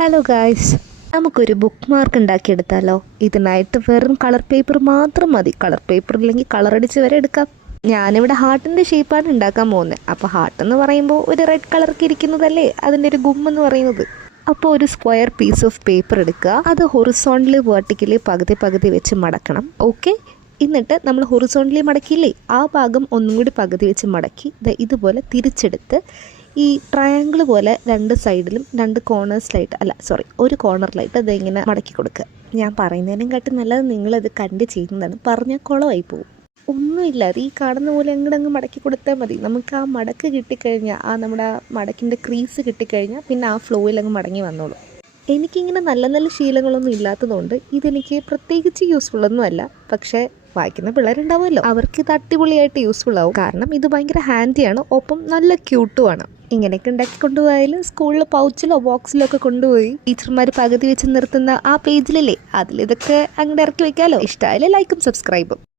Hello guys, നമുക്കൊരു book mark ഉണ്ടാക്കിയെടുത്താലോ? ഇതിനായിട്ട് വെറും കളർ പേപ്പർ മാത്രം മതി. കളർ പേപ്പർ ഇല്ലെങ്കിൽ കളർ അടിച്ച് വരെ എടുക്കാം. ഞാനിവിടെ ഹാർട്ടിൻ്റെ ഷേപ്പാണ് ഉണ്ടാക്കാൻ പോകുന്നത്. അപ്പോൾ ഹാർട്ട് എന്ന് പറയുമ്പോൾ ഒരു റെഡ് കളർക്ക് ഇരിക്കുന്നതല്ലേ അതിൻ്റെ ഒരു ഗുമ്മെന്ന് പറയുന്നത്. അപ്പോൾ ഒരു സ്ക്വയർ പീസ് ഓഫ് പേപ്പർ എടുക്കുക. അത് ഹൊറിസോണ്ടലി വെർട്ടിക്കലി പകുതി വെച്ച് മടക്കണം. ഓക്കെ, എന്നിട്ട് നമ്മൾ ഹൊറിസോണ്ടലി മടക്കിയില്ലേ, ആ ഭാഗം ഒന്നും കൂടി പകുതി വെച്ച് മടക്കി ഇതുപോലെ തിരിച്ചെടുത്ത് ഈ ട്രയാങ്കിൾ പോലെ രണ്ട് സൈഡിലും ഒരു കോർണറിലായിട്ട് അതിങ്ങനെ മടക്കി കൊടുക്കുക. ഞാൻ പറയുന്നതിനും കാട്ടി നല്ലത് നിങ്ങളത് കണ്ട് ചെയ്യുന്നതാണ്. പറഞ്ഞാൽ കുളമായി പോകും. ഒന്നുമില്ലാതെ ഈ കാണുന്ന പോലെ അങ്ങ് മടക്കി കൊടുത്താൽ മതി. നമുക്ക് ആ മടക്ക് കിട്ടിക്കഴിഞ്ഞാൽ, നമ്മുടെ ആ മടക്കിൻ്റെ ക്രീസ് കിട്ടിക്കഴിഞ്ഞാൽ പിന്നെ ആ ഫ്ലോയിൽ അങ്ങ് മടങ്ങി വന്നോളൂ. എനിക്കിങ്ങനെ നല്ല നല്ല ശീലങ്ങളൊന്നും ഇല്ലാത്തതുകൊണ്ട് ഇതെനിക്ക് പ്രത്യേകിച്ച് യൂസ്ഫുള്ളൊന്നും അല്ല. പക്ഷേ വായിക്കുന്ന പിള്ളേരുണ്ടാവുമല്ലോ, അവർക്ക് ഇത് അടിപൊളിയായിട്ട് യൂസ്ഫുൾ ആവും. കാരണം ഇത് ഭയങ്കര ഹാൻഡിയാണ്, ഒപ്പം നല്ല ക്യൂട്ടുമാണ്. ഇങ്ങനെയൊക്കെ ഉണ്ടാക്കി കൊണ്ടുപോയാൽ സ്കൂളിൽ പൗച്ചിലോ ബോക്സിലോ ഒക്കെ കൊണ്ടുപോയി ടീച്ചർമാർ പകുതി വെച്ച് നിർത്തുന്ന ആ പേജിലല്ലേ, അതിലിതൊക്കെ അങ്ങോട്ട് ഇറക്കി വെക്കാമല്ലോ. ഇഷ്ടമായാലും ലൈക്കും സബ്സ്ക്രൈബും.